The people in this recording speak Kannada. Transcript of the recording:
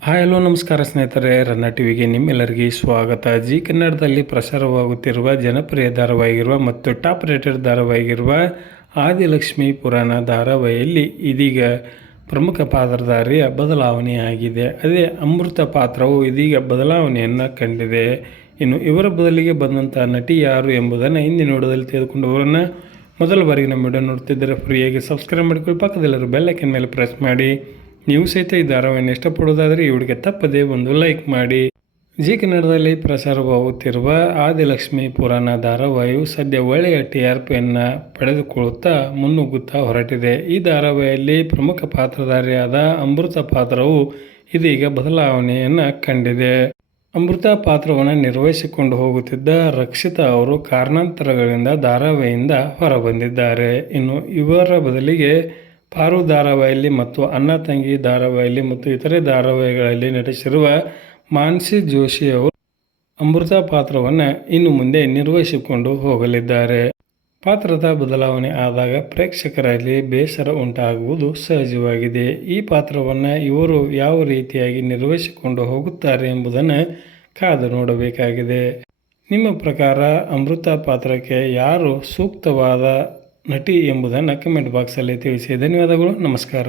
ಹಲೋ ನಮಸ್ಕಾರ ಸ್ನೇಹಿತರೆ, ರನ್ನ ಟಿವಿಗೆ ನಿಮ್ಮೆಲ್ಲರಿಗೆ ಸ್ವಾಗತ. ಜಿ ಕನ್ನಡದಲ್ಲಿ ಪ್ರಸಾರವಾಗುತ್ತಿರುವ ಜನಪ್ರಿಯ ಧಾರಾವಾಹಿಗಿರುವ ಮತ್ತು ಟಾಪ್ ರೇಟೆಡ್ ಧಾರಾವಾಹಿಗಿರುವ ಆದಿಲಕ್ಷ್ಮಿ ಪುರಾಣ ಧಾರಾವಾಹಿಯಲ್ಲಿ ಇದೀಗ ಪ್ರಮುಖ ಪಾತ್ರಧಾರಿಯ ಬದಲಾವಣೆಯಾಗಿದೆ. ಅದೇ ಅಮೃತ ಪಾತ್ರವು ಇದೀಗ ಬದಲಾವಣೆಯನ್ನು ಕಂಡಿದೆ. ಇನ್ನು ಇವರ ಬದಲಿಗೆ ಬಂದಂಥ ನಟಿ ಯಾರು ಎಂಬುದನ್ನು ಹಿಂದಿನ ವಿಡಿಯೋದಲ್ಲಿ ತೆಗೆದುಕೊಂಡವರನ್ನು ಮೊದಲ ಬಾರಿಗೆ ನಮ್ಮ ವಿಡಿಯೋ ನೋಡ್ತಿದ್ದರೆ ಫ್ರೀಯಾಗಿ ಸಬ್ಸ್ಕ್ರೈಬ್ ಮಾಡಿಕೊಳ್ಳಿ, ಪಕ್ಕದಲ್ಲಿರೋ ಬೆಲ್ ಐಕನ್ ಮೇಲೆ ಪ್ರೆಸ್ ಮಾಡಿ. ನೀವು ಸಹಿತ ಈ ಧಾರಾವಾಹಿಯನ್ನು ಇಷ್ಟಪಡೋದಾದರೆ ಈ ವಿಡಿಯೋಗೆ ತಪ್ಪದೇ ಒಂದು ಲೈಕ್ ಮಾಡಿ. ಜಿ ಕನ್ನಡದಲ್ಲಿ ಪ್ರಸಾರವಾಗುತ್ತಿರುವ ಆದಿಲಕ್ಷ್ಮಿ ಪುರಾಣ ಧಾರಾವಾಹಿಯು ಸದ್ಯ ಒಳ್ಳೆಯ TRPಯನ್ನು ಪಡೆದುಕೊಳ್ಳುತ್ತಾ ಮುನ್ನುಗ್ಗುತ್ತಾ ಹೊರಟಿದೆ. ಈ ಧಾರಾವಾಹಿಯಲ್ಲಿ ಪ್ರಮುಖ ಪಾತ್ರಧಾರಿಯಾದ ಅಮೃತ ಪಾತ್ರವು ಇದೀಗ ಬದಲಾವಣೆಯನ್ನು ಕಂಡಿದೆ. ಅಮೃತ ಪಾತ್ರವನ್ನು ನಿರ್ವಹಿಸಿಕೊಂಡು ಹೋಗುತ್ತಿದ್ದ ರಕ್ಷಿತಾ ಅವರು ಕಾರಣಾಂತರಗಳಿಂದ ಧಾರಾವಾಹಿಯಿಂದ ಹೊರಬಂದಿದ್ದಾರೆ. ಇನ್ನು ಇವರ ಬದಲಿಗೆ ಪಾರು ಧಾರಾವಾಹಿಯಲ್ಲಿ ಮತ್ತು ಅಣ್ಣ ತಂಗಿ ಧಾರಾವಾಹಿಯಲ್ಲಿ ಮತ್ತು ಇತರೆ ಧಾರಾವಾಹಿಗಳಲ್ಲಿ ನಟಿಸಿರುವ ಮಾನಸಿ ಜೋಶಿ ಅವರು ಅಮೃತ ಪಾತ್ರವನ್ನು ಇನ್ನು ಮುಂದೆ ನಿರ್ವಹಿಸಿಕೊಂಡು ಹೋಗಲಿದ್ದಾರೆ. ಪಾತ್ರದ ಬದಲಾವಣೆ ಆದಾಗ ಪ್ರೇಕ್ಷಕರಲ್ಲಿ ಬೇಸರ ಉಂಟಾಗುವುದು ಸಹಜವಾಗಿದೆ. ಈ ಪಾತ್ರವನ್ನು ಇವರು ಯಾವ ರೀತಿಯಾಗಿ ನಿರ್ವಹಿಸಿಕೊಂಡು ಹೋಗುತ್ತಾರೆ ಎಂಬುದನ್ನು ಕಾದು ನೋಡಬೇಕಾಗಿದೆ. ನಿಮ್ಮ ಪ್ರಕಾರ ಅಮೃತ ಪಾತ್ರಕ್ಕೆ ಯಾರು ಸೂಕ್ತವಾದ ನಟಿ ಎಂಬುದನ್ನು ಕಮೆಂಟ್ ಬಾಕ್ಸಲ್ಲಿ ತಿಳಿಸಿ. ಧನ್ಯವಾದಗಳು, ನಮಸ್ಕಾರ.